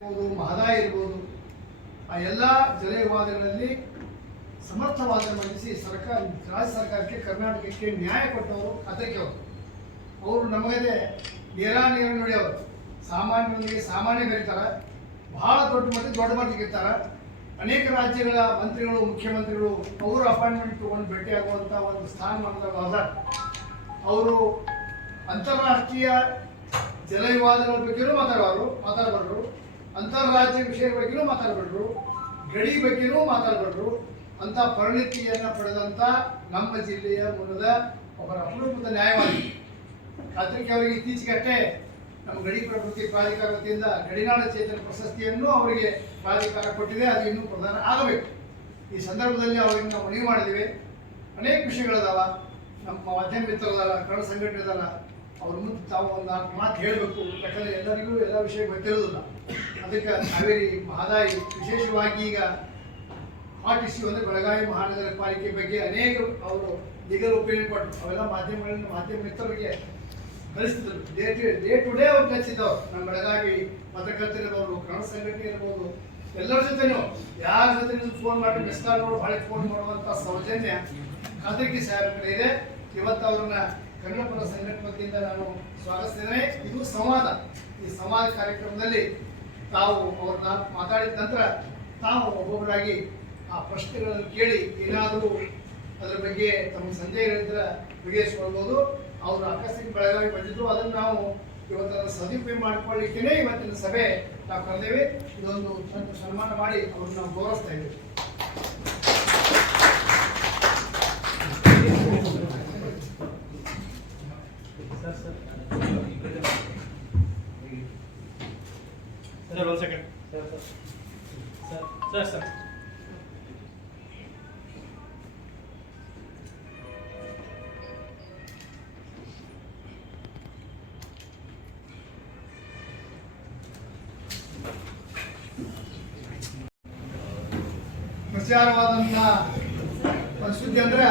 ಮಹದಾಯಿ ಇರ್ಬೋದು, ಆ ಎಲ್ಲ ಜಲ ವಿವಾದಗಳಲ್ಲಿ ಸಮರ್ಥವಾದ ಮಂಡಿಸಿ ರಾಜ್ಯ ಸರ್ಕಾರಕ್ಕೆ ಕರ್ನಾಟಕಕ್ಕೆ ನ್ಯಾಯ ಕೊಟ್ಟವರು ಅದಕ್ಕೆ ಅವರು ನಮಗೆ ನೇರ ನುಡಿಯವರು. ಸಾಮಾನ್ಯರಿಗೆ ಸಾಮಾನ್ಯ ಬೆರೀತಾರೆ, ಬಹಳ ದೊಡ್ಡ ಮಟ್ಟಿಗೆ ಇರ್ತಾರೆ. ಅನೇಕ ರಾಜ್ಯಗಳ ಮಂತ್ರಿಗಳು, ಮುಖ್ಯಮಂತ್ರಿಗಳು ಅವರು ಅಪಾಯಿಂಟ್ಮೆಂಟ್ ತಗೊಂಡು ಭೇಟಿಯಾಗುವಂಥ ಒಂದು ಸ್ಥಾನಮಾನದ ಅವರು ಅಂತಾರಾಷ್ಟ್ರೀಯ ಜಲ ವಿವಾದಗಳ ಬಗ್ಗೆಯೂ ಮಾತಾಡಬಾರ್ದು, ಅಂತಾರಾಜ್ಯ ವಿಷಯದ ಬಗ್ಗೆಯೂ ಮಾತಾಡಬಾರ್ದು, ಗಡಿ ಬಗ್ಗೆಯೂ ಮಾತಾಡಬಾರ್ದು ಅಂತ ಪರಿಣಿತಿಯನ್ನು ಪಡೆದಂಥ ನಮ್ಮ ಜಿಲ್ಲೆಯ ಮೂಲದ ಒಬ್ಬರ ಅಪರೂಪದ ನ್ಯಾಯವಾದಿ ಕಾತ್ರಿಕೆ ಅವರಿಗೆ ಇತ್ತೀಚೆಗಷ್ಟೇ ನಮ್ಮ ಗಡಿ ಪ್ರಕೃತಿ ಪ್ರಾಧಿಕಾರ ವತಿಯಿಂದ ಗಡಿನಾಡ ಚೇತನ ಪ್ರಶಸ್ತಿಯನ್ನು ಅವರಿಗೆ ಪ್ರಾಧಿಕಾರ ಕೊಟ್ಟಿದೆ. ಅದು ಇನ್ನೂ ಪ್ರದಾನ ಆಗಬೇಕು. ಈ ಸಂದರ್ಭದಲ್ಲಿ ಅವರಿಗೆ ನಾವು ಮನವಿ ಮಾಡಿದ್ದೀವಿ. ಅನೇಕ ವಿಷಯಗಳದಾವ, ನಮ್ಮ ಮಾಧ್ಯಮ ಮಿತ್ರರಲ್ಲ, ಕನ್ನಡ ಸಂಘಟನೆ ಇದಲ್ಲ, ಅವ್ರ ಮುಂದೆ ತಾವು ಒಂದು 4 ಮಾತು ಹೇಳಬೇಕು. ಯಾಕಂದರೆ ಎಲ್ಲರಿಗೂ ಎಲ್ಲ ವಿಷಯ ಗೊತ್ತಿರೋದಿಲ್ಲ. ಅದಕ್ಕೆ ಕಾವೇರಿ ಮಹದಾಯಿ ವಿಶೇಷವಾಗಿ ಈಗ ಹಾಟ್ ಇಶ್ಯೂ ಅಂದರೆ ಬೆಳಗಾವಿ ಮಹಾನಗರ ಪಾಲಿಕೆ ಬಗ್ಗೆ ಅನೇಕರು ಅವರು ಲೀಗಲ್ ಒಪಿನಿಯನ್ ಕೊಟ್ಟರು. ಅವೆಲ್ಲ ಮಾಧ್ಯಮ ಮಿತ್ರರಿಗೆ ಕಳಿಸ್ತಿದ್ರು. ಡೇ ಟು ಡೇ ಅವ್ರು ಕಳಿಸಿದ್ದವ್ರು. ನಮ್ಮ ಬೆಳಗಾವಿ ಪತ್ರಕರ್ತರಿರ್ಬೋದು, ಕನ್ನಡ ಸಂಘಟನೆ ಇರ್ಬೋದು, ಎಲ್ಲರ ಜೊತೆನೂ ಯಾರ ಜೊತೆ ಫೋನ್ ಮಾಡಿ ಮಿಸ್ ಕಾಲ್ ಮಾಡಿ ಭಾಳ ಫೋನ್ ಮಾಡುವಂಥ ಸೌಜನ್ಯ ಕಾತ್ರಿಕೆ ಸಾಹೇಬ್ ಕಡೆ ಇದೆ. ಇವತ್ತು ಅವ್ರನ್ನ ಕನ್ನಡ ಪರ ಸಂಘಟನೆ ವತಿಯಿಂದ ನಾನು ಸ್ವಾಗತಿಸಿದ್ದೇನೆ. ಇದು ಸಂವಾದ. ಈ ಸಂವಾದ ಕಾರ್ಯಕ್ರಮದಲ್ಲಿ ತಾವು ಅವ್ರನ್ನ ಮಾತಾಡಿದ ನಂತರ ತಾವು ಒಬ್ಬೊಬ್ಬರಾಗಿ ಆ ಪ್ರಶ್ನೆಗಳನ್ನು ಕೇಳಿ ಏನಾದರೂ ಅದರ ಬಗ್ಗೆ ತಮ್ಮ ಸಂದೇಹಗಳಿದ್ರೆ ಬಗೆಹರಿಸಿಕೊಳ್ಬೋದು. ಅವರು ಆಕಸ್ಮಿಕ ಬೆಳಗಾವಿ ಬಂದಿದ್ರು, ಅದನ್ನು ನಾವು ಇವತ್ತನ್ನು ಸದುಪಯೋಗ ಮಾಡಿಕೊಳ್ಳಿಕ್ಕೇ ಇವತ್ತಿನ ಸಭೆ ನಾವು ಕರೆದೇವೆ. ಇದೊಂದು ಸನ್ಮಾನ ಮಾಡಿ ಅವ್ರನ್ನ ನಾವು ಗೌರವಿಸ್ತಾ ಇದ್ದೇವೆ. Sir, 1 second. Sir. ಪ್ರಚಾರವಾದಂತಹ ಸುದ್ದಿ ಅಂದ್ರೆ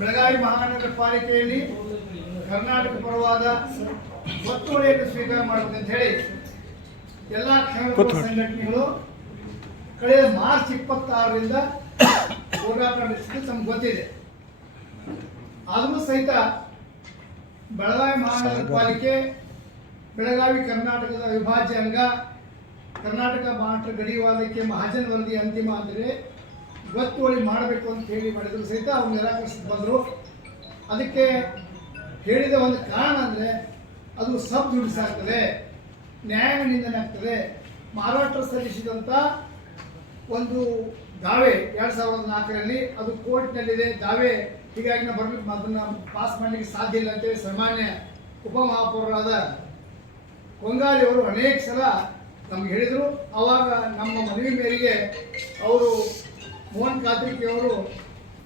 ಬೆಳಗಾವಿ ಮಹಾನಗರ ಪಾಲಿಕೆಯಲ್ಲಿ ಕರ್ನಾಟಕ ಪರವಾದ ಒತ್ತುವರಿಯನ್ನು ಸ್ವೀಕಾರ ಮಾಡಬೇಕಂತ ಹೇಳಿ ಎಲ್ಲ ಸಂಘಟನೆಗಳು ಕಳೆದ ಮಾರ್ಚ್ 26ರಿಂದ ಹೋರಾಟ ನಡೆಸಿದ್ದು ತಮ್ಗೆ ಗೊತ್ತಿದೆ. ಆದರೂ ಸಹಿತ ಬೆಳಗಾವಿ ಮಹಾನಗರ ಪಾಲಿಕೆ ಬೆಳಗಾವಿ ಕರ್ನಾಟಕದ ಅವಿಭಾಜ್ಯ ಅಂಗ. ಕರ್ನಾಟಕ ಮಹಾರಾಷ್ಟ್ರ ಗಡಿವಾದಕ್ಕೆ ಮಹಾಜನ್ ವರದಿ ಅಂತಿಮ ಅಂದರೆ ಗೊತ್ತುವಳಿ ಮಾಡಬೇಕು ಅಂತ ಹೇಳಿ ಮಾಡಿದ್ರು ಸಹಿತ ಅವ್ರು ನಿರಾಕರಿಸಿದ್ದು ಬಂದರು. ಅದಕ್ಕೆ ಹೇಳಿದ ಒಂದು ಕಾರಣ ಅಂದರೆ ಅದು ಸಬ್ ಜುಡಿಸ್ ಆಗ್ತದೆ, ನ್ಯಾಯಾಂಗ ನಿಂದನೆ ಆಗ್ತದೆ. ಮಹಾರಾಷ್ಟ್ರ ಸಲ್ಲಿಸಿದಂಥ ಒಂದು ದಾವೆ 2004ರಲ್ಲಿ ಅದು ಕೋರ್ಟ್ನಲ್ಲಿದೆ ದಾವೆ. ಹೀಗಾಗಿ ನಾವು ಬರಲಿಕ್ಕೆ ಅದನ್ನು ಪಾಸ್ ಮಾಡಲಿಕ್ಕೆ ಸಾಧ್ಯ ಇಲ್ಲ ಅಂತೇಳಿ ಸಾಮಾನ್ಯ ಉಪಮಹಾಪೌರರಾದ ಕೊಂಗಾಲಿ ಅವರು ಅನೇಕ ಸಲ ನಮ್ಗೆ ಹೇಳಿದರು. ಆವಾಗ ನಮ್ಮ ಮನವಿ ಮೇರೆಗೆ ಅವರು ಮೋಹನ್ ಕಾತ್ರಿಕೆ ಅವರು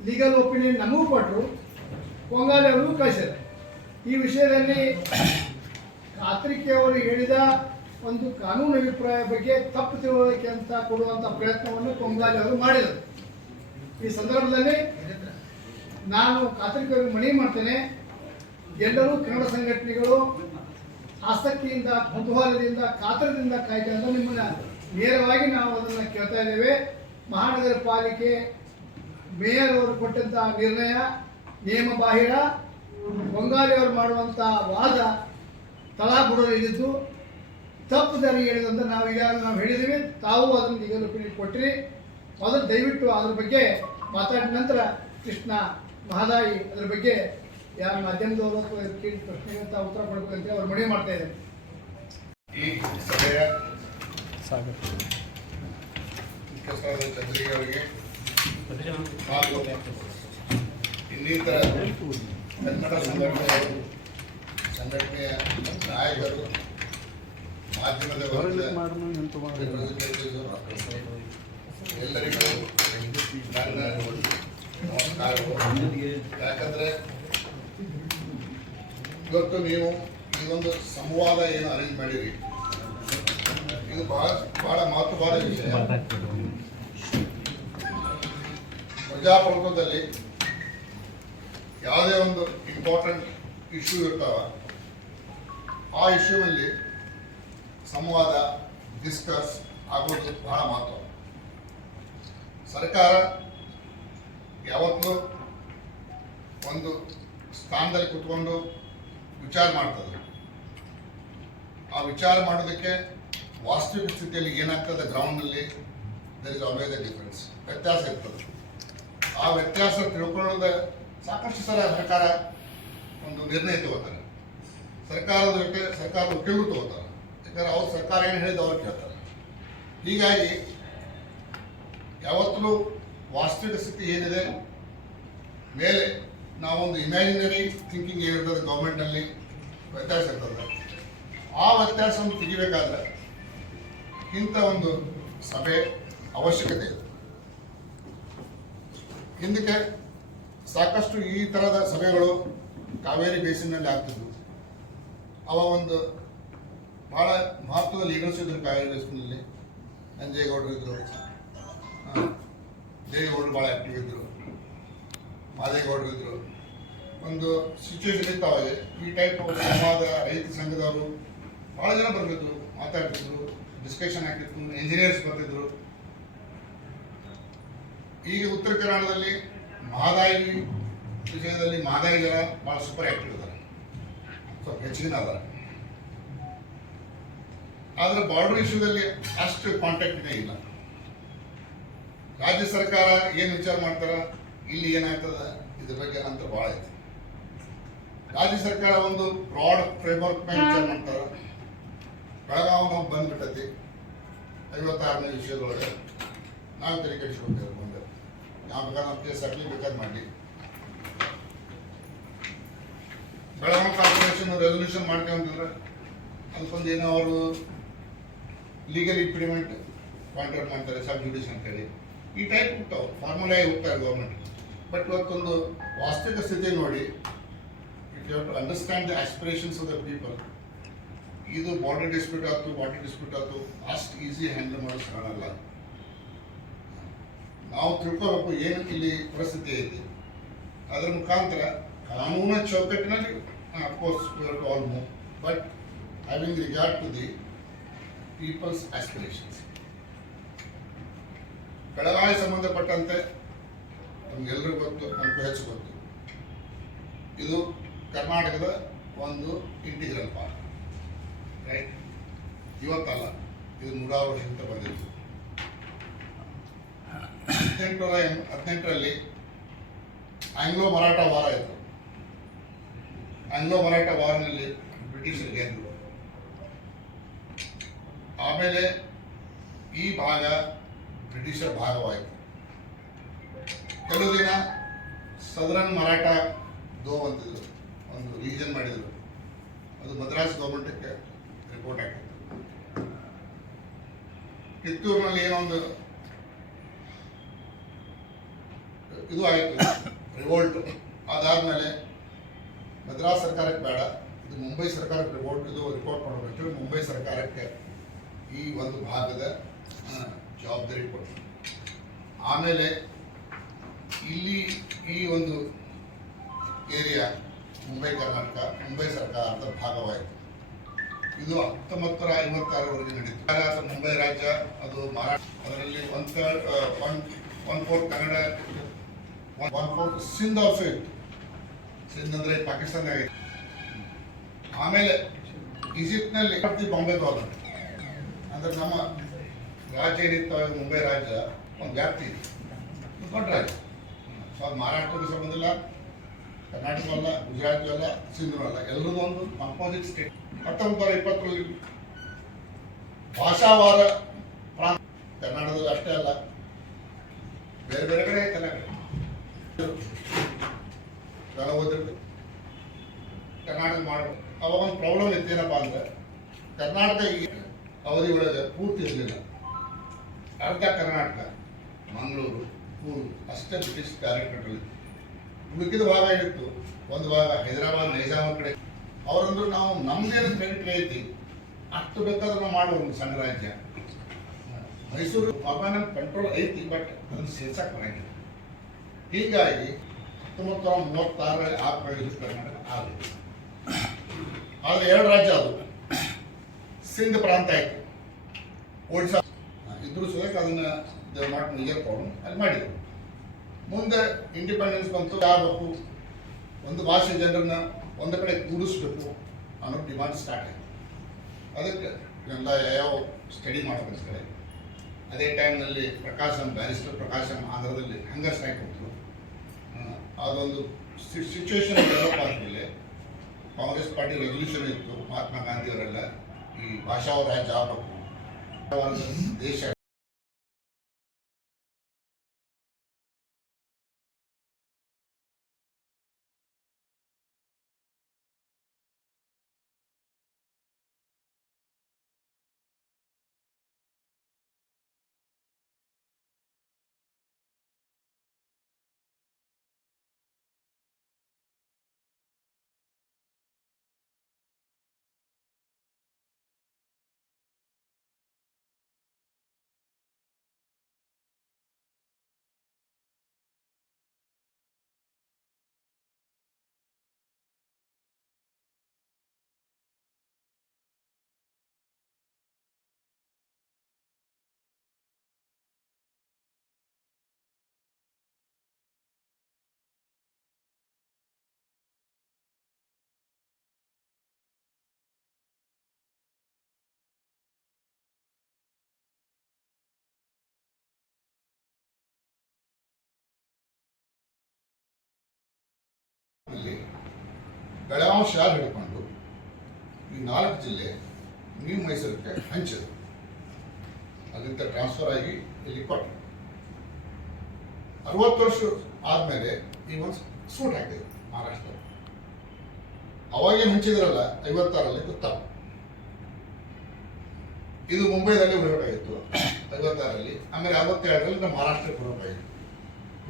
ಲೀಗಲ್ ಒಪಿನಿಯನ್ ನಮಗೂ ಕೊಟ್ಟರು, ಕೊಂಗಾಲಿ ಅವರು ಕಳಿಸಿದರು. ಈ ವಿಷಯದಲ್ಲಿ ಕಾತ್ರಿಕೆ ಅವರು ಹೇಳಿದ ಒಂದು ಕಾನೂನು ಅಭಿಪ್ರಾಯ ಬಗ್ಗೆ ತಪ್ಪು ತಿಳುವಳಿಕೆ ಅಂತ ಕೊಡುವಂಥ ಪ್ರಯತ್ನವನ್ನು ಕೊಂಗಾಲಿ ಅವರು ಮಾಡಿದರು. ಈ ಸಂದರ್ಭದಲ್ಲಿ ನಾನು ಕಾತ್ರಿಕೆ ಅವರಿಗೆ ಮನವಿ ಮಾಡ್ತೇನೆ, ಎಲ್ಲರೂ ಕನ್ನಡ ಸಂಘಟನೆಗಳು ಆಸಕ್ತಿಯಿಂದ, ಕುತೂಹಲದಿಂದ, ಕಾತರದಿಂದ ಕಾಯ್ಕೊಂಡು ನಿಮ್ಮನ್ನ ನೇರವಾಗಿ ನಾವು ಅದನ್ನು ಕೇಳ್ತಾ ಇದ್ದೇವೆ. ಮಹಾನಗರ ಪಾಲಿಕೆ ಮೇಯರ್ ಅವರು ಕೊಟ್ಟಂಥ ನಿರ್ಣಯ ನಿಯಮ ಬಾಹಿರ. ಕೊಂಗಾಲಿ ಅವರು ಮಾಡುವಂಥ ವಾದ ತಳಬುಡಲಿದ್ದು ತಪ್ಪು ದಾರಿ ಹೇಳಿದಂತ ನಾವು ಹೇಳಿದ್ದೀವಿ. ತಾವು ಅದನ್ನು ಲೀಗಲ್ ಒಪಿನಿಯನ್ ಕೊಟ್ಟಿರಿ. ಮೊದಲು ದಯವಿಟ್ಟು ಅದ್ರ ಬಗ್ಗೆ ಮಾತಾಡಿದ ನಂತರ ಕೃಷ್ಣ ಮಹದಾಯಿ ಅದ್ರ ಬಗ್ಗೆ ಯಾರ ಮಾಧ್ಯಮದವರು ಕೇಳಿ ಪ್ರಶ್ನೆಗೆ ಉತ್ತರ ಕೊಡಬೇಕು ಅಂತ ಅವ್ರು ಮನವಿ ಮಾಡ್ತಾ ಇದ್ದಾರೆ. ಈ ಸಭೆಯ ಚಂದ್ರಿಕೆ ಅವರಿಗೆ ಹಾಗೂ ಇನ್ನಿತರ ಕನ್ನಡ ಸಂಘಟನೆಯ ನಾಯಕರು, ಮಾಧ್ಯಮದ ಎಲ್ಲರಿಗೂ ನನ್ನ ನಮಸ್ಕಾರಗಳು. ಯಾಕಂದರೆ ಇವತ್ತು ನೀವು ಈ ಒಂದು ಸಂವಾದ ಏನು ಅರೇಂಜ್ ಮಾಡಿರಿ, ಇದು ಬಹಳ ಮಹತ್ವವಾದ ವಿಷಯ. ಪ್ರಜಾಪ್ರಭುತ್ವದಲ್ಲಿ ಯಾವುದೇ ಒಂದು ಇಂಪಾರ್ಟೆಂಟ್ ಇಶ್ಯೂ ಇರ್ತಾವ, ಆ ಇಶ್ಯೂನಲ್ಲಿ ಸಂವಾದ ಡಿಸ್ಕಸ್ ಆಗೋದು ಬಹಳ ಮಹತ್ವ. ಸರ್ಕಾರ ಯಾವತ್ತೂ ಒಂದು ಸ್ಥಾನದಲ್ಲಿ ಕೂತ್ಕೊಂಡು ವಿಚಾರ ಮಾಡ್ತದೆ. ಆ ವಿಚಾರ ಮಾಡೋದಕ್ಕೆ ವಾಸ್ತವಿಕ ಸ್ಥಿತಿಯಲ್ಲಿ ಏನಾಗ್ತದೆ ಗ್ರೌಂಡ್ನಲ್ಲಿ there is always a difference, ವ್ಯತ್ಯಾಸ ಇರ್ತದೆ. ಆ ವ್ಯತ್ಯಾಸ ತಿಳ್ಕೊಳ್ಳೋದ ಸಾಕಷ್ಟು ಸಲ ಸರ್ಕಾರ ಒಂದು ನಿರ್ಣಯ ತಗೋತಾರೆ. ಸರ್ಕಾರದ ಜೊತೆ ಸರ್ಕಾರದ ವಕೀಲರು ತಗೋತಾರೆ. ಯಾಕಂದ್ರೆ ಅವ್ರು ಸರ್ಕಾರ ಏನು ಹೇಳಿದ ಅವ್ರು ಕೇಳ್ತಾರೆ. ಹೀಗಾಗಿ ಯಾವತ್ತೂ ವಾಸ್ತವಿಕ ಸ್ಥಿತಿ ಏನಿದೆ ಮೇಲೆ ನಾವೊಂದು ಇಮ್ಯಾಜಿನರಿ ಥಿಂಕಿಂಗ್ ಏನಿರ್ತದೆ ಗೌರ್ಮೆಂಟ್ನಲ್ಲಿ ವ್ಯತ್ಯಾಸ ಇರ್ತದೆ. ಆ ವ್ಯತ್ಯಾಸವನ್ನು ತೆಗಿಬೇಕಾದ್ರೆ ಇಂಥ ಒಂದು ಸಭೆ ಅವಶ್ಯಕತೆ ಇದೆ. ಹಿಂದಕ್ಕೆ ಸಾಕಷ್ಟು ಈ ಥರದ ಸಭೆಗಳು ಕಾವೇರಿ ಬೇಸಿನ್ನಲ್ಲಿ ಆಗ್ತಿದ್ವು. ಅವ ಒಂದು ಭಾಳ ಮಹತ್ವದ ಲೀಡರ್ಸ್ ಇದ್ರು ಕಾವೇರಿ ಬೇಸಿನಲ್ಲಿ. ನಂಜೇಗೌಡರು ಇದ್ದರು, ದೇವೇಗೌಡರು ಭಾಳ ಆ್ಯಕ್ಟಿವ್ ಇದ್ದರು, ಮಾದೇಗೌಡರು ಇದ್ದರು. ಒಂದು ಸಿಚುವೇಶನ್ ಇತ್ತು ಅವಾಗ. ಈ ಟೈಪ್ ಸಂವಾದ ರೈತ ಸಂಘದವರು ಭಾಳ ಜನ ಬರ್ತಿದ್ರು, ಮಾತಾಡ್ತಿದ್ರು, ಡಿಸ್ಕಷನ್ ಆಗ್ತಿತ್ತು, ಇಂಜಿನಿಯರ್ಸ್ ಬರ್ತಿದ್ರು. ಈಗ ಉತ್ತರ ಕರ್ನಾಟಕದಲ್ಲಿ ಮಹದಾಯಿ ವಿಷಯದಲ್ಲಿ ಮಹದಾಯಿ ಜನ ಭಾಳ ಸೂಪರ್ ಆ್ಯಕ್ಟಿವ್ ಇದ್ದಾರೆ, ಸ್ವಲ್ಪ ಹೆಚ್ಚಿನ ಅದಾರೆ. ಆದರೆ ಬಾರ್ಡರ್ ಇಶ್ಯೂದಲ್ಲಿ ಅಷ್ಟು ಕಾಂಟ್ಯಾಕ್ಟ್ನೇ ಇಲ್ಲ. ರಾಜ್ಯ ಸರ್ಕಾರ ಏನು ವಿಚಾರ ಮಾಡ್ತಾರ, ಇಲ್ಲಿ ಏನಾಗ್ತದ, ಇದ್ರ ಬಗ್ಗೆ ಅಂತ ಭಾಳ ಐತಿ. ರಾಜ್ಯ ಸರ್ಕಾರ ಒಂದು ಬ್ರಾಡ್ ಫ್ರೇಮ್ವರ್ಕ್ ಮೇಲೆ ವಿಚಾರ ಮಾಡ್ತಾರ. ಬೆಳಗಾವಿ ನಾವು ಬಂದ್ಬಿಟ್ಟೈತಿ 56ನೇ ವಿಷಯದೊಳಗೆ ನಾವು ತಲೆ ಕೆಡಿಸ್ಕೊಳ್ತೇವೆ. ಮುಂದೆ ನಾವು ಬೇಕಾದ್ರೆ ನಾವು ಕೇಸ್ ಹಾಕಲಿ, ಬೇಕಾದ್ರೆ ಮಾಡಲಿ. ಬೆಳಗಾವಿ ಕಾರ್ಪೊರೇಷನ್ ರೆಸೊಲ್ಯೂಷನ್ ಮಾಡ್ತೇವೆ ಅಂತಂದ್ರೆ ಅದಕ್ಕೊಂದು ಏನೋ ಅವರು ಲೀಗಲ್ ಇಂಪ್ಲಿಮೆಂಟ್ ಪಾಯಿಂಟ್ ಔಟ್ ಮಾಡ್ತಾರೆ, ಸಬ್ ಜುಡಿಷನ್ ಅಂತೇಳಿ. ಈ ಟೈಪ್ ಹೋಗ್ತಾವೆ, ಫಾರ್ಮುಲಾ ಆಗಿ ಹೋಗ್ತಾರೆ ಗೌರ್ಮೆಂಟ್. ಬಟ್ ಇವತ್ತೊಂದು ವಾಸ್ತವಿಕ ಸ್ಥಿತಿ ನೋಡಿ, it you have to understand the aspirations of the people. ಇದು ಬಾರ್ಡರ್ ಡಿಸ್ಪ್ಯೂಟ್ ಆಯ್ತು, ವಾಟರ್ ಡಿಸ್ಪ್ಯೂಟ್ ಆಯ್ತು, ಅಷ್ಟು ಈಸಿ ಹ್ಯಾಂಡಲ್ ಮಾಡೋದು ಕಾಣಲ್ಲ. ನಾವು ತಿಳ್ಕೋಬೇಕು ಏನು ಇಲ್ಲಿ ಪರಿಸ್ಥಿತಿ ಐತಿ. ಅದರ ಮುಖಾಂತರ ಕಾನೂನ ಚೌಕಟ್ಟಿನಲ್ಲಿ of course all move, but having regard to the people's aspirations. Belagavi ಸಂಬಂಧಪಟ್ಟಂತೆ ನಮಗೆಲ್ಲರಿಗೂ ಗೊತ್ತು, ನಮಗೂ ಹೆಚ್ಚು ಗೊತ್ತು, ಇದು ಕರ್ನಾಟಕದ ಒಂದು ಇಂಟಿಗ್ರಲ್ ಪಾರ್ಟ್. ರೈಟ್? ಇವತ್ತಲ್ಲ, ಇದು 100 ವರ್ಷದಿಂದ ಬಂದಿತ್ತು. 1818ರಲ್ಲಿ ಆಂಗ್ಲೋ ಮರಾಠ ವಾರ ಆಯಿತು. ಆಂಗ್ಲೋ ಮರಾಠ ವಾರ್ನಲ್ಲಿ ಬ್ರಿಟಿಷರು ಗೆದ್ದರು. ಆಮೇಲೆ ಈ ಭಾಗ ಬ್ರಿಟಿಷರ ಭಾಗವಾಯಿತು. ಕೆಲವು ದಿನ ಸದರನ್ ಮರಾಠ ಅಂತಿದ್ರು, ಒಂದು ರೀಜನ್ ಮಾಡಿದರು. ಅದು ಮದ್ರಾಸ್ ಗೌರ್ಮೆಂಟಕ್ಕೆ ರಿಪೋರ್ಟ್ ಆಗ್ತಿತ್ತು. ಕಿತ್ತೂರಿನಲ್ಲಿ ಏನೊಂದು ಇದು ಆಯಿತು, ರಿವೋಲ್ಟ್. ಅದಾದಮೇಲೆ ಮದ್ರಾಸ್ ಸರ್ಕಾರಕ್ಕೆ ಬೇಡ, ಇದು ಮುಂಬೈ ಸರ್ಕಾರಕ್ಕೆ ರಿಪೋರ್ಟ್ ಮಾಡಬೇಕು. ಮುಂಬೈ ಸರ್ಕಾರಕ್ಕೆ ಈ ಒಂದು ಭಾಗದ ಜವಾಬ್ದಾರಿ ಕೊಟ್ಟರು. ಆಮೇಲೆ ಇಲ್ಲಿ ಈ ಒಂದು ಏರಿಯಾ ಮುಂಬೈ ಕರ್ನಾಟಕ, ಮುಂಬೈ ಸರ್ಕಾರದ ಭಾಗವಾಯಿತು. ಇದು 1956ವರೆಗೆ ನಡೀತು. ಮುಂಬೈ ರಾಜ್ಯ, ಅದು ಮರಾಠ, ಅದರಲ್ಲಿ 1/4 ಕನ್ನಡ, 1/4 ಸಿಂಧ್ ಆಲ್ಸೋ ಇತ್ತು. ಸಿಂಧ್ ಅಂದರೆ ಪಾಕಿಸ್ತಾನ ಆಗಿತ್ತು. ಆಮೇಲೆ ಈಜಿಪ್ಟ್ನಲ್ಲಿ ಬಾಂಬೆ ಗವರ್ಮೆಂಟ್, ಅಂದರೆ ನಮ್ಮ ರಾಜ್ಯ ಏನಿತ್ತು ಮುಂಬೈ ರಾಜ್ಯ ಒಂದು ವ್ಯಾಪ್ತಿ ಇತ್ತು, ದೊಡ್ಡ ರಾಜ್ಯ. ಸೊ ಅದು ಮಹಾರಾಷ್ಟ್ರಕ್ಕೂ ಸಂಬಂಧ ಇಲ್ಲ, ಕರ್ನಾಟಕ ಅಲ್ಲ, ಗುಜರಾತ್ ಅಲ್ಲ, ಸಿಂಧೂ ಅಲ್ಲ, ಎಲ್ಲರದ್ದು ಒಂದು ಕಾಂಪೋಸಿಟ್ ಸ್ಟೇಟ್. 1920ರಲ್ಲಿ ಭಾಷಾವಾರ ಪ್ರಾಂತ ಕರ್ನಾಟಕದಲ್ಲಿ ಅಷ್ಟೇ ಅಲ್ಲ, ಬೇರೆ ಬೇರೆ ಕಡೆ ಓದಿರ್ಬೇಕು ಕರ್ನಾಟಕ ಮಾಡಬೇಕು. ಅವಾಗ ಒಂದು ಪ್ರಾಬ್ಲಮ್ ಇತ್ತೇನಪ್ಪ ಅಂದರೆ, ಕರ್ನಾಟಕ ಈ ಅವಧಿ ಒಳಗೆ ಪೂರ್ತಿ ಇರಲಿಲ್ಲ. ಅರ್ಧ ಕರ್ನಾಟಕ, ಮಂಗಳೂರು, ಕೂರ್ಗ್ ಅಷ್ಟೇ ಬ್ರಿಟಿಷ್ ಡೈರೆಕ್ಟರೇಟ್. ಉಳಿದ ಭಾಗ ಇತ್ತು, ಒಂದು ಭಾಗ ಹೈದರಾಬಾದ್, ನೈಜಾಮ ಕಡೆ. ಅವರಂದ್ರು ನಾವು ನಮ್ದೇನು ಟೆರಿಟರಿ ಐತಿ ಅಷ್ಟು ಬೇಕಾದ್ರೆ ನಾವು ಮಾಡುವ ಸಣ್ಣ ರಾಜ್ಯ. ಮೈಸೂರು ಪರ್ಮನೆಂಟ್ ಕಂಟ್ರೋಲ್ ಐತಿ, ಬಟ್ ಅದನ್ನು ಸೇರ್ಸಕ್ಕೆ ಬರಂಗಿಲ್ಲ. ಹೀಗಾಗಿ 1936 ಕರ್ನಾಟಕ ಆಗಲಿ. ಆದರೆ 2 ರಾಜ್ಯ ಅದು ಸಿಂಧ್ ಪ್ರಾಂತ ಆಯಿತು, ಒಡಿಶಾ ಇದ್ರೂ ಸಹ ಅದನ್ನು ದೇ ನಾಟ್ ಮೇಜರ್ ಪ್ರಾಬ್ಲಮ್ ಅಲ್ಲಿ ಮಾಡಿದರು. ಮುಂದೆ ಇಂಡಿಪೆಂಡೆನ್ಸ್ ಬಂತು, ಯಾರು ಒಂದು ಭಾಷೆ ಜನರನ್ನ ಒಂದು ಕಡೆ ಕೂಡಿಸ್ಬೇಕು ಅನ್ನೋ ಡಿಮಾಂಡ್ ಸ್ಟಾರ್ಟ್ ಆಯಿತು. ಅದಕ್ಕೆ ಎಲ್ಲ ಯಾವ ಸ್ಟಡಿ ಮಾಡ್ಬೇಕಂತಾರೆ. ಅದೇ ಟೈಮ್ನಲ್ಲಿ ಬ್ಯಾರಿಸ್ಟರ್ ಪ್ರಕಾಶಂ ಆಂಧ್ರದಲ್ಲಿ ಹಂಗರ್ ಸ್ಟ್ರೈಕ್ ಹೋಗ್ತರು. ಅದೊಂದು ಸಿಚುವೇಶನ್ ಡೆವಲಪ್ ಆದಮೇಲೆ ಕಾಂಗ್ರೆಸ್ ಪಾರ್ಟಿ ರೆವಲ್ಯೂಷನ್ ಇತ್ತು. ಮಹಾತ್ಮ ಗಾಂಧಿಯವರೆಲ್ಲ ಈ ಭಾಷಾವ ರಾಜ್ಯ ಆಗಬೇಕು, ದೇಶ ಇಲ್ಲಿ ಬೆಳಗಾವಿ ಶಾಲೆ ಹಿಡ್ಕೊಂಡು ಈ 4 ಜಿಲ್ಲೆ ನ್ಯೂ ಮೈಸೂರಿಗೆ ಹಂಚಿದ್ರು. ಅಲ್ಲಿಂದ ಟ್ರಾನ್ಸ್ಫರ್ ಆಗಿ ಇಲ್ಲಿ ಕೊಟ್ಟರು. 60 ವರ್ಷ ಆದಮೇಲೆ ಈ ಒಂದು ಸೂಟ್ ಹಾಕಿದ್ರು ಮಹಾರಾಷ್ಟ್ರ. ಅವಾಗೇನು ಹಂಚಿದ್ರಲ್ಲ 56ರಲ್ಲಿ ಗೊತ್ತಾಗ, ಇದು ಮುಂಬೈದಲ್ಲಿ ಬರಬೇಕಾಗಿತ್ತು 56ರಲ್ಲಿ, ಆಮೇಲೆ 62ರಲ್ಲಿ ನಮ್ಮ ಮಹಾರಾಷ್ಟ್ರಕ್ಕೆ ಬರಬೇಕಾಗಿತ್ತು.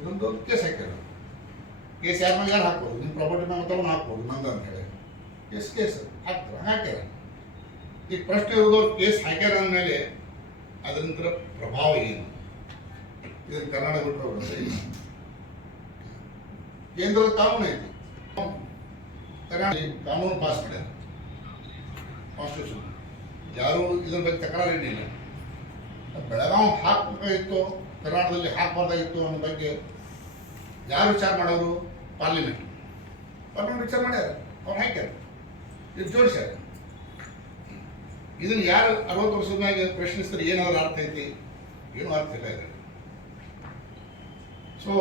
ಇದೊಂದು ಕೇಸ್ ಹಾಕ್ಯಾರ. ಕೇಸ್ ಯಾರ ಮೇಲೆ ಯಾರು ಹಾಕ್ಬೋದು, ನಿಮ್ಮ ಪ್ರಾಪರ್ಟಿ ಮೇಲೆ ತಗೊಂಡು ಹಾಕ್ಬೋದು ನಂದು ಅಂತ ಹೇಳಿ ಕೇಸ್ ಹಾಕ್ತಾರೆ, ಹಾಕ್ಯಾರ. ಈಗ ಪ್ರಶ್ನೆ ಇರೋದು ಕೇಸ್ ಹಾಕ್ಯಾರ ಅಂದಮೇಲೆ ಅದರ ಪ್ರಭಾವ ಏನು? ಇದನ್ನು ಕರ್ನಾಟಕ ಬಿಟ್ಟರೆ ಕೇಂದ್ರದ ಕಾನೂನು ಐತಿ, ಕರ್ನಾಟಕ ಕಾನೂನು ಪಾಸ್ ಮಾಡ್ಯಾರ, ಕಾನ್ಸ್ಟಿಟ್ಯೂಷನ್. ಯಾರು ಇದ್ರ ಬಗ್ಗೆ ತಕರಾರು ಏನಿಲ್ಲ. ಬೆಳಗಾವಿ ಹಾಕಬೇಕಾಗಿತ್ತು, ಕರ್ನಾಟಕದಲ್ಲಿ ಹಾಕಬಾರ್ದಾಗಿತ್ತು ಅನ್ನೋ ಬಗ್ಗೆ ಯಾರು ವಿಚಾರ ಮಾಡೋರು? ಪಾರ್ಲಿಮೆಂಟ್ ವಿಚಾರ ಮಾಡ್ಯಾರ, ಅವ್ರು ಹಾಕ್ಯಾರ, ಇದು ಜೋಡಿಸ್ಯಾರ. ಇದನ್ನು ಯಾರು 60 ವರ್ಷದ ಮ್ಯಾಗ ಪ್ರಶ್ನಿಸ್ತಾರೆ ಏನಾದ್ರು ಅರ್ಥ ಐತಿ? ಏನೂ ಅರ್ಥ ಇಲ್ಲ ಇದೆ. ಸೊ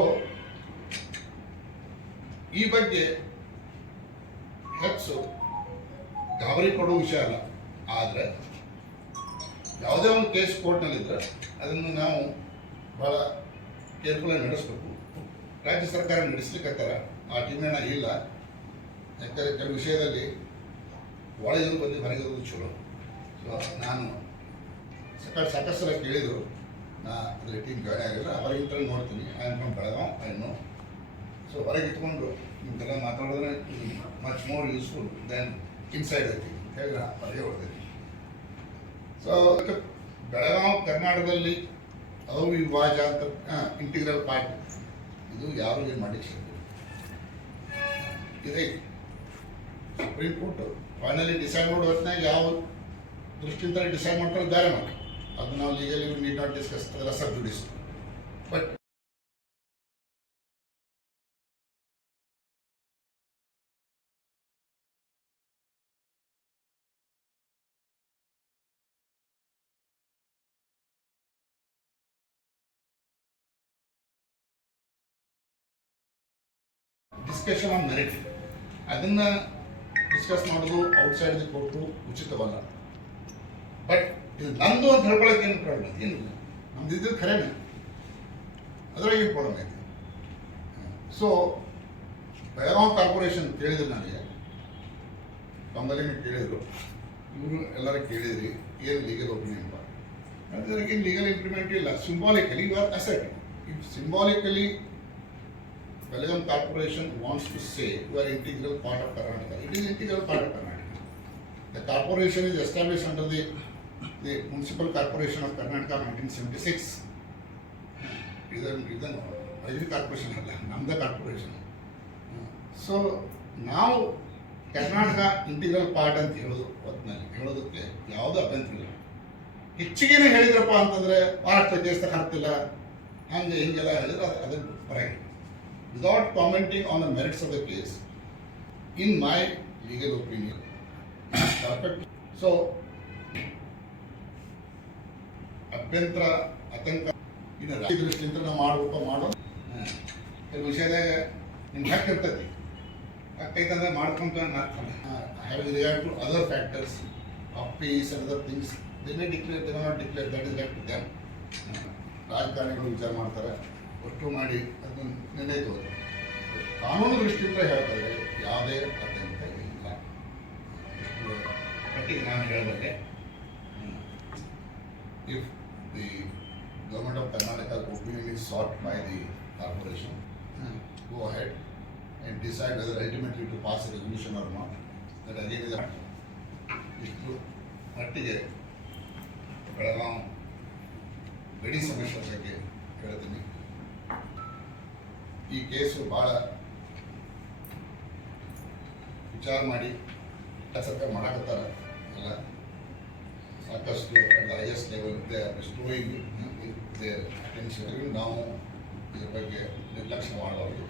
ಈ ಬಗ್ಗೆ ಹೆಚ್ಚು ಗಾಬರಿ ಪಡುವ ವಿಷಯ ಅಲ್ಲ. ಆದರೆ ಯಾವುದೇ ಒಂದು ಕೇಸ್ ಕೋರ್ಟ್ನಲ್ಲಿದ್ದರೆ ಅದನ್ನು ನಾವು ಭಾಳ ಕೇರ್ಫುಲ್ಲಾಗಿ ನಡೆಸಬೇಕು. ರಾಜ್ಯ ಸರ್ಕಾರ ನಡೆಸ್ಲಿಕ್ಕತ್ತಾರ, ಆ ಟೀಮ್ನ ಇಲ್ಲ. ಯಾಕಂದರೆ ಕೆಲವು ವಿಷಯದಲ್ಲಿ ಒಳಗಿದ್ರು ಬಂದು ಹೊರಗಿರೋದು ಚಲೋ. ಸೊ ನಾನು ಸಾಕಷ್ಟು ಸಲ ಕೇಳಿದರು, ನಾ ಅದರಲ್ಲಿ ಟೀಮ್ ಜಾಯ್ನ್ ಆಗಿಲ್ಲ. ಹೊರಗಿಂತ ನೋಡ್ತೀನಿ, I am from Belgaum, I know. So ಹೊರಗೆ ಇಟ್ಕೊಂಡು ನಿಮ್ಗೆಲ್ಲ ಮಾತಾಡಿದ್ರೆ much more useful than inside ಐತಿ ಹೇಳಿ ನಾ ಹೊರಗೆ ಹೊಡೆದೈತಿ. ಸೊ ಅದಕ್ಕೆ ಬೆಳಗಾವಿ ಕರ್ನಾಟಕದಲ್ಲಿ ಅವಿಭಾಜ್ಯ ಅಂತ ಇಂಟಿಗ್ರಲ್ ಪಾರ್ಟ್ ಇದು ಯಾರು ಏನು ಮಾಡಲಿಕ್ಕೆ ಇದೆ. ಸುಪ್ರೀಂ ಕೋರ್ಟ್ ಫೈನಲಿ ಡಿಸೈಡ್ ಮಾಡೋ ಹೊತ್ತಿನಾಗ ಯಾವ ದೃಷ್ಟಿಯಿಂದ ಡಿಸೈಡ್ ಮಾಡ್ತಾರೆ ಬೇರೆ ಮಾಡಿ, ಅದು ನಾವು ಲೀಗಲಿ ನೀಡ್ ನಾಟ್ ಡಿಸ್ಕಸ್, ಅದೆಲ್ಲ ಸಬ್ ಜುಡಿಸ್. ಬಟ್ ಡಿಸ್ಕಷನ್ ಆನ್ ಮೆರಿಟ್ ಅದನ್ನು ಡಿಸ್ಕಸ್ ಮಾಡೋದು ಔಟ್ಸೈಡ್ ದಿ ಕೋರ್ಟು ಉಚಿತವಲ್ಲ. ಬಟ್ ಇದು ನಂದು ಅಂತ ಹೇಳ್ಕೊಳಕ್ಕೆ ಏನು ಪ್ರಾಬ್ಲಮ್? ಏನಿಲ್ಲ, ನಮ್ದು ಇದ್ದು ಖರೇನೆ, ಅದರೊಳಗೆ ಏನು ಪ್ರಾಬ್ಲಮ್ ಐತೆ? ಸೊ ಬೆಳಗಾವಿ ಕಾರ್ಪೊರೇಷನ್ ಕೇಳಿದ್ರು ನನಗೆ, ತಮ್ಮಲ್ಲಿ ಕೇಳಿದರು, ಇವರು ಎಲ್ಲರೂ ಕೇಳಿದ್ರಿ ಏನು ಲೀಗಲ್ ಒಪಿನಿಯನ್ ಅಂತ. ಅದರಾಗೇನು ಲೀಗಲ್ ಇಂಪ್ಲಿಮೆಂಟ್ ಇಲ್ಲ. Symbolically you are asset. If symbolically Belgaum Corporation wants to say you are integral part of Karnataka. It is integral part of Karnataka. The corporation is established under the Municipal Corporation of Karnataka 1976. Even Rajini Corporation, Namda Corporation. So now Karnataka integral part ಅಂತ ಹೇಳೋದು ಹೊತ್ತಿನಲ್ಲಿ ಹೇಳೋದಕ್ಕೆ ಯಾವುದೂ ಅಭ್ಯಂತರ ಇಲ್ಲ. ಹೆಚ್ಚಿಗೆನೇ ಹೇಳಿದ್ರಪ್ಪ ಅಂತಂದರೆ Maharashtra case ಆಗ್ತಿಲ್ಲ ಹಂಗೆ ಹಿಂಗೆಲ್ಲ ಹೇಳಿದ್ರೆ ಅದನ್ನು ಪರವಾಗಿಲ್ಲ. Without commenting on the merits of the case, in my legal opinion perfect. So ಅಭ್ಯಂತರ ಆತಂಕ ಇನ್ನು ರಾಜ್ಯ ದೃಷ್ಟಿಯಿಂದ ನಾವು ಮಾಡೋ ಈ ವಿಷಯದಾಗ ನಿಮ್ಗೆ ಹಕ್ಕು ಇರ್ತೈತಿ. ಹಕ್ಕೈತಂದ್ರೆ ಮಾಡ್ಕೊಂತ have regard to other factors of peace and other things they may declare, they not declare, that is left to them. ರಾಜಕಾರಣಿಗಳು ವಿಚಾರ ಮಾಡ್ತಾರೆ, ಒಟ್ಟು ಮಾಡಿ ಅದನ್ನು ನಿರ್ಣಯ ತಗೋತಾರೆ. ಕಾನೂನು ದೃಷ್ಟಿಯಿಂದ ಹೇಳ್ತಾರೆ ಯಾವುದೇ ಆತಂಕ ಇಲ್ಲ. ಮಟ್ಟಿಗೆ ನಾನು ಹೇಳಬಲ್ಲೆ, if the government of Karnataka's opinion is sought by the corporation, go ahead and decide whether ultimately to pass a resolution or not. That again is ಇಷ್ಟು ಮಟ್ಟಿಗೆ ಬೆಳಗಾಂ ಗಡಿ ಸಮಸ್ಯೆ ಬಗ್ಗೆ ಹೇಳ್ತೀನಿ. ಈ ಕೇಸು ಭಾಳ ವಿಚಾರ ಮಾಡಿ ಸರ್ಕಾರ ಮಾಡಕತ್ತಾರ ಎಲ್ಲ ಸಾಕಷ್ಟು at highest level they are restoring their attention. ನಾವು ಇದ್ರ ಬಗ್ಗೆ ನಿರ್ಲಕ್ಷ್ಯ ಮಾಡಬಾರ್ದು.